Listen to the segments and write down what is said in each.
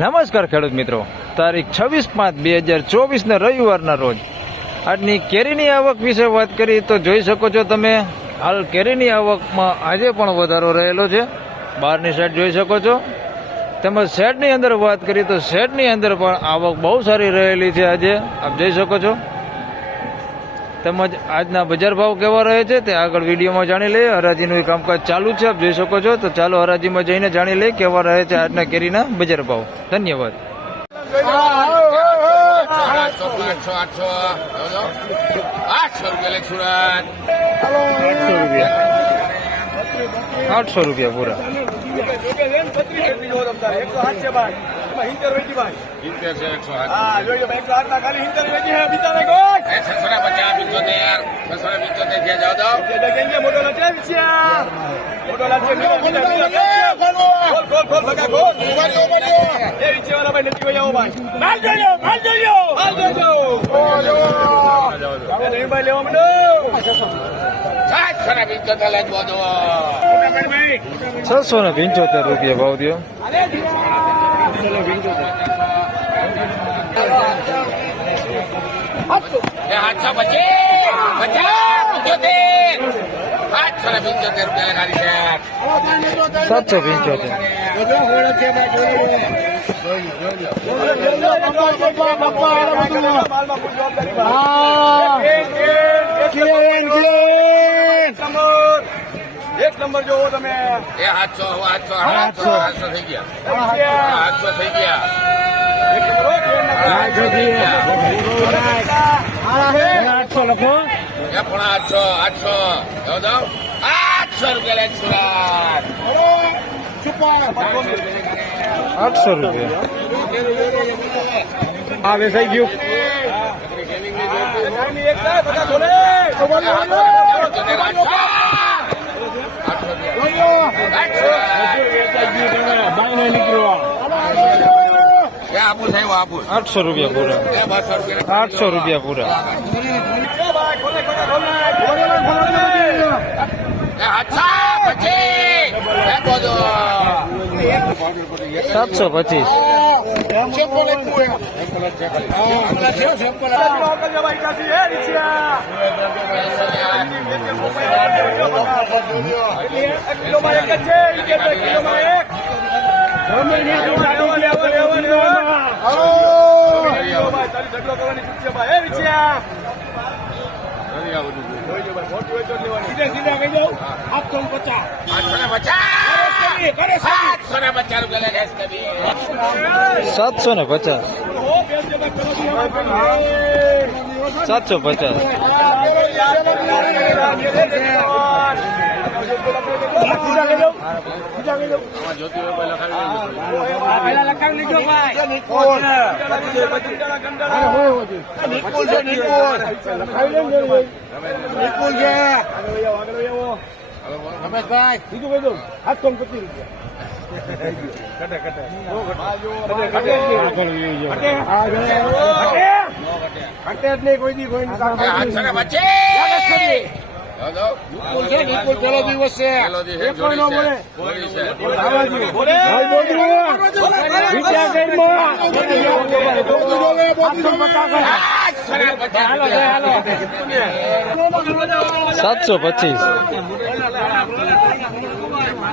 નમસ્કાર ખેડૂત મિત્રો, તારીખ 26/5/2024 રવિવારના રોજ આજની કેરીની આવક વિશે વાત કરી તો જોઈ શકો છો તમે. હાલ કેરીની આવકમાં આજે પણ વધારો રહેલો છે. બહારની સાઈડ જોઈ શકો છો. તેમજ શેડની અંદર વાત કરી તો શેડની અંદર પણ આવક બહુ સારી રહેલી છે. આજે આપ જોઈ શકો છો. તેમજ આજના બજાર ભાવ કેવા રહે છે તે આગળ વિડીયોમાં જાણી લઈએ. હરાજીનું કામકાજ ચાલુ છે, આપ જોઈ શકો છો. તો ચાલો હરાજીમાં જઈને જાણી લઈએ કેવા રહે છે આજના કેરીના બજાર ભાવ. ધન્યવાદ. 800 રૂપિયા પૂરા. ₹675 ભાવ દો. એક નંબર જોવો તમે. 800 થઈ ગયા. 800 થઈ ગયા. 800 લખો. 800 રૂપિયા. 800 રૂપિયા. હા વેચાઈ ગયું. ₹800 પૂરા. 800 રૂપિયા પૂરા. 725.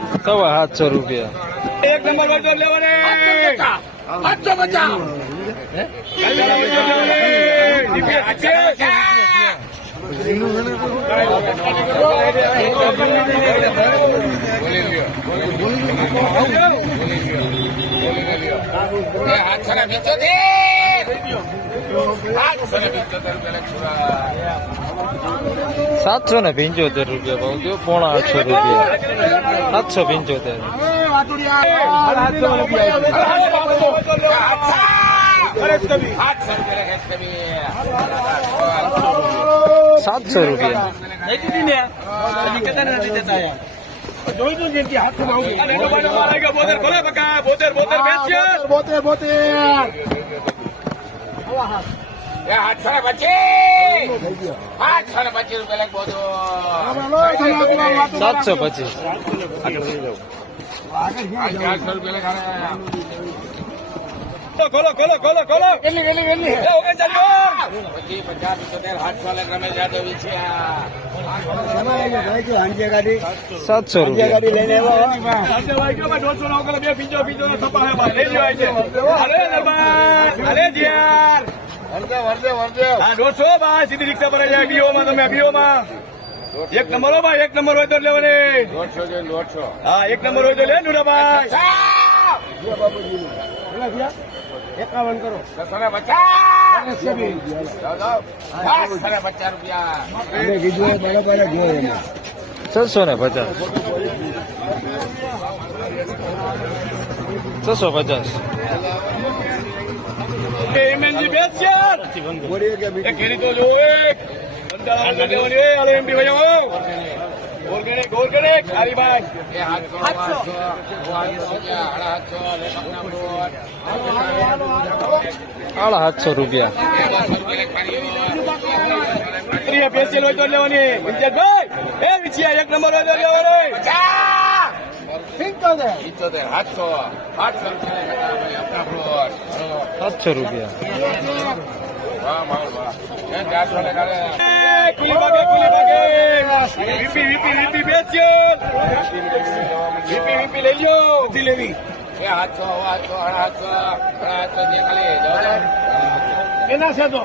₹725 રૂપિયા. એક નંબર વર્જો લેવાને 850. ₹775 રૂપિયા ભાવ દો. 850 રૂપિયા. 775. 700 રૂપિયા. ₹725. ખોલો ખોલો ખોલો ખોલો કેટલી કેટલી કેટલી 39 પછી 50 75 800 લે રમેશ યાદવ વિછિયા 700 રૂપિયા. સીધી રિક્ષા પર જાય બીઓમાં તમે બીઓમાં એક નંબર હો ભાઈ એક નંબર હોય તો લેવાની હા એક નંબર હોય તો લે નુરાભાઈ 51 કરો 50 રૂપિયા 650. 650. એમએનજી બેસ્યા એ કેરી તો જો એક અંદાજ લેવાની હોય આલે એમડી ભાઈઓ ગોરગણે હરીભાઈ 750 રૂપિયા. સ્પેશિયલ હોય તો લેવાની વિજયભાઈ એ વિછિયા એક નંબર હોય તો લેવાની 700 રૂપિયા. વીપી બેસ્યો વીપી લઈ લ્યો લેવી 800 એના છે તો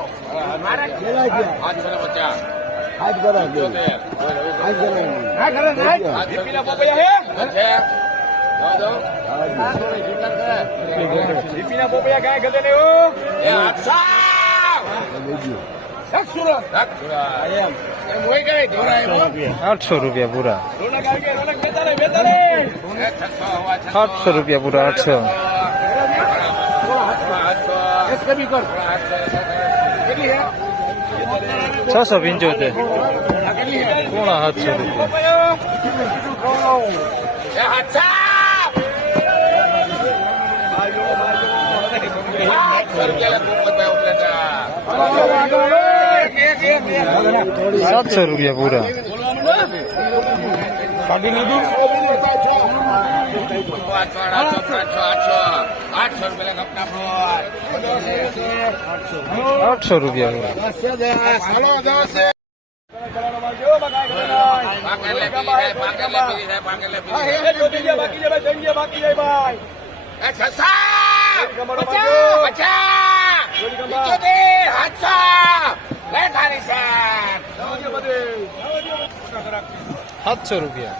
800 રૂપિયા પૂરા. 800 રૂપિયા પૂરા. 675. પોણા 700 રૂપિયા. ₹700 રૂપિયા પૂરા. કાઢી લીધું 800 રૂપિયા ₹700 રૂપિયા.